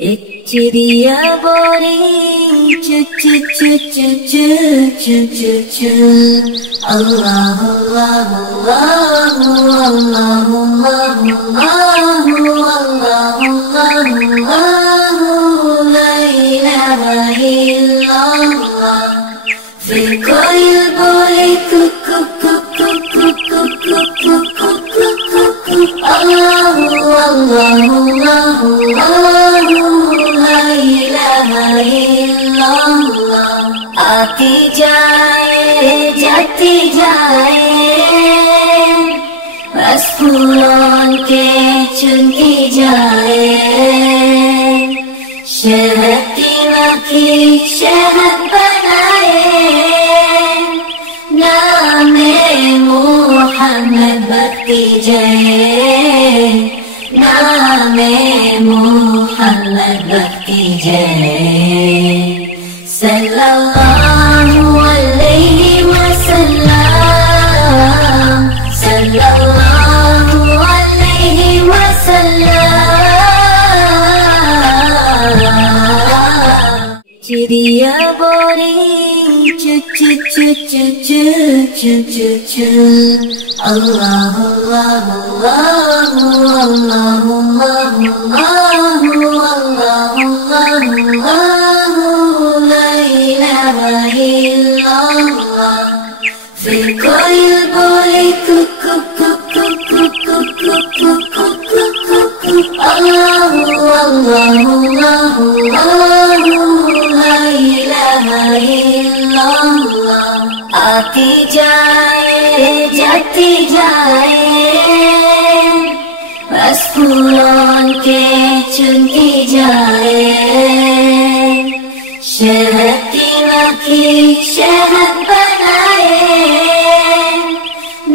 एक चिड़िया बोली चु चु चु चु चु चु चु चु अल्लाह अल्लाह अल्लाह अल्लाह अल्लाह अल्लाह ला इलाहा इल्लल्लाह। फिर कोई बोले कुकु कुकु कुकु कुकु कुकु कुकु अल्लाह अल्लाह अल्लाह आती जाए जाती जाए बस फूलों के चुनती जाए। शहतीमा की शहद बनाए नामे मुहम्मद बरती जाए नामे मुहम्मद बरती जाए। सल्लल्लाहु अलैहि वसल्लम सल्लल्लाहु अलैहि वसल्लम। चिड़िया बोली चु चु चु चु चु चु चु चु अल्लाह अल्लाह अल्लाह अल्लाह अल्लाह। फिर कोई बोले कुकु कुकु कुकु कुकु कुकु कुकु अल्लाह अल्लाह अल्लाह ला इलाहा इल्लल्लाह। आती जाए जाती जाए बस फूलों के चुनती जाए। शहतीमा की शहद बनाए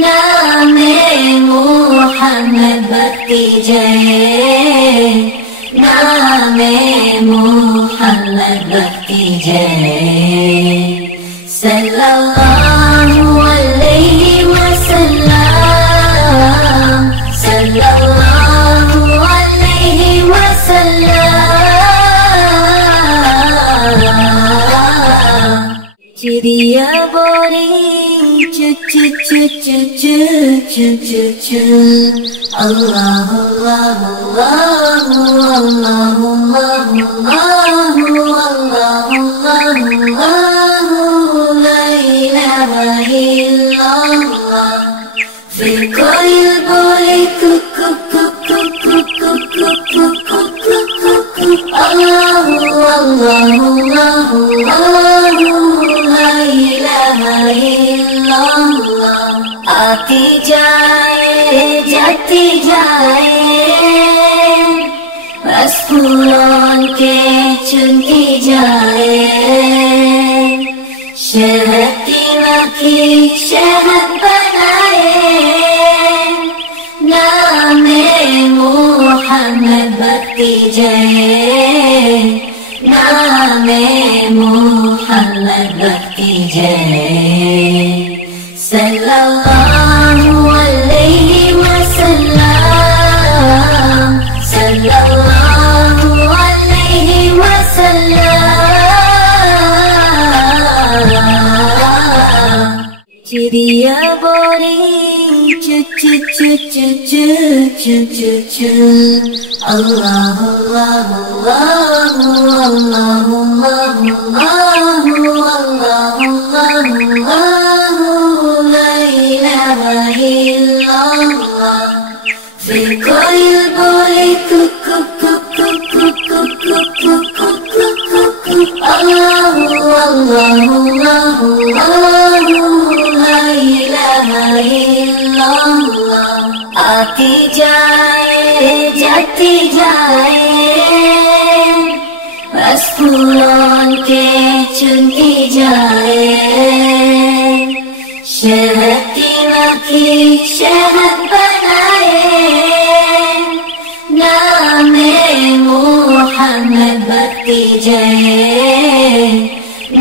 नामे मुहम्मद बरती जाए नामे मुहम्मद बरती जाए। सल्लल्लाहु अलैहि वसल्लम सल्लल्लाहु अलैहि वसल्लम। चिड़िया बोली चु चु चु चु चु चु चु चु अल्लाह अल्लाह अल्लाह अल्लाह अल्लाह ला इलाहा इल्लल्लाह। फिर कोई बोले कुकु कुकु कुकु कुकु कुकु कुकु अल्लाह अल्लाह अल्लाह ला इलाहा इल्लल्लाह। आती जाए जाती जाए बस फूलों के चुनती जाए। शहतीमा की शहद बनाए नामे मुहम्मद बरती जाए नामे मुहम्मद बरती जाए। सल्लल्लाहु अलैहि वसल्लम सल्लल्लाहु अलैहि वसल्लम। चिड़िया बोली चु चु चु चु चु चु चु चु अल्लाह अल्लाह अल्लाह अल्लाह अल्लाह ला इलाहा इल्लल्लाह। फिर कोई बोले कुकु कुकु कुकु कुकु कुकु कुकु अल्लाह अल्लाह अल्लाह ला इलाहा इल्लल्लाह। आती जाए जाती जाए बस फूलों के चुनती जाए। शहतीमा की शहद बनाए नामे मुहम्मद बरती जाए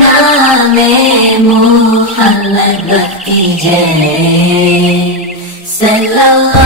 नामे मुहम्मद बरती जाए। सल्लल्लाहु